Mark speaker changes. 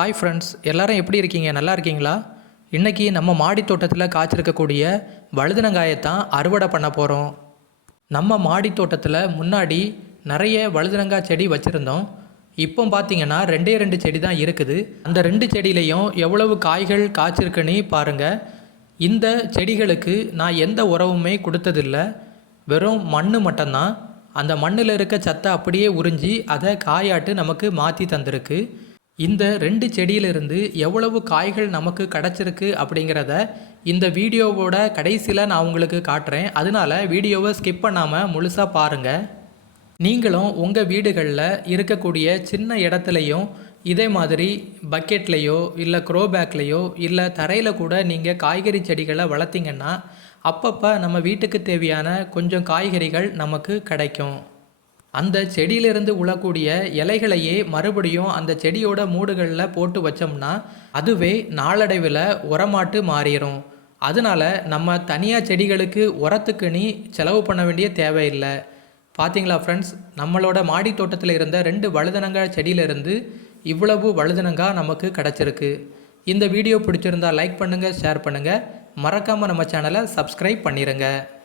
Speaker 1: hi friends எல்லோரும் எப்படி இருக்கீங்க நல்லா இருக்கீங்களா இன்றைக்கி நம்ம மாடி தோட்டத்தில் காய்ச்சிருக்கக்கூடிய வழுதினங்காயத்தான் அறுவடை பண்ண போகிறோம் நம்ம மாடி தோட்டத்தில் முன்னாடி நிறைய வழுதினங்காய் செடி வச்சுருந்தோம் இப்போ பார்த்தீங்கன்னா ரெண்டே ரெண்டு செடி தான் இருக்குது அந்த ரெண்டு செடியிலையும் எவ்வளவு காய்கள் காய்ச்சிருக்குன்னு பாருங்கள் இந்த செடிகளுக்கு நான் எந்த உறவுமே கொடுத்ததில்லை வெறும் மண் மட்டும்தான் அந்த மண்ணில் இருக்க சத்தை அப்படியே உறிஞ்சி அதை காயாட்டு நமக்கு மாற்றி தந்திருக்கு இந்த ரெண்டு செடியிலிருந்து எவ்வளவு காய்கள் நமக்கு கிடச்சிருக்கு அப்படிங்கிறத இந்த வீடியோவோட கடைசியில் நான் உங்களுக்கு காட்டுறேன் அதனால் வீடியோவை ஸ்கிப் பண்ணாமல் முழுசாக பாருங்கள் நீங்களும் உங்கள் வீடுகளில் இருக்கக்கூடிய சின்ன இடத்துலையும் இதே மாதிரி பக்கெட்லேயோ இல்லை க்ரோ பேக்லேயோ இல்லை தரையில் கூட நீங்கள் காய்கறி செடிகளை வளர்த்திங்கன்னா அப்பப்போ நம்ம வீட்டுக்கு தேவையான கொஞ்சம் காய்கறிகள் நமக்கு கிடைக்கும் அந்த செடியிலிருந்து உழக்கூடிய இலைகளையே மறுபடியும் அந்த செடியோட மூடுகளில் போட்டு வச்சோம்னா அதுவே நாளடைவில் உரமாட்டு மாறிடும் அதனால் நம்ம தனியாக செடிகளுக்கு உரத்துக்கு நீ செலவு பண்ண வேண்டிய தேவையில்லை பார்த்தீங்களா ஃப்ரெண்ட்ஸ் நம்மளோட மாடி தோட்டத்தில் இருந்த ரெண்டு வழுதனங்க செடியிலிருந்து இவ்வளவு வழுதனங்காக நமக்கு கிடச்சிருக்கு இந்த வீடியோ பிடிச்சிருந்தா லைக் பண்ணுங்கள் ஷேர் பண்ணுங்கள் மறக்காமல் நம்ம சேனலை சப்ஸ்கிரைப் பண்ணிடுங்க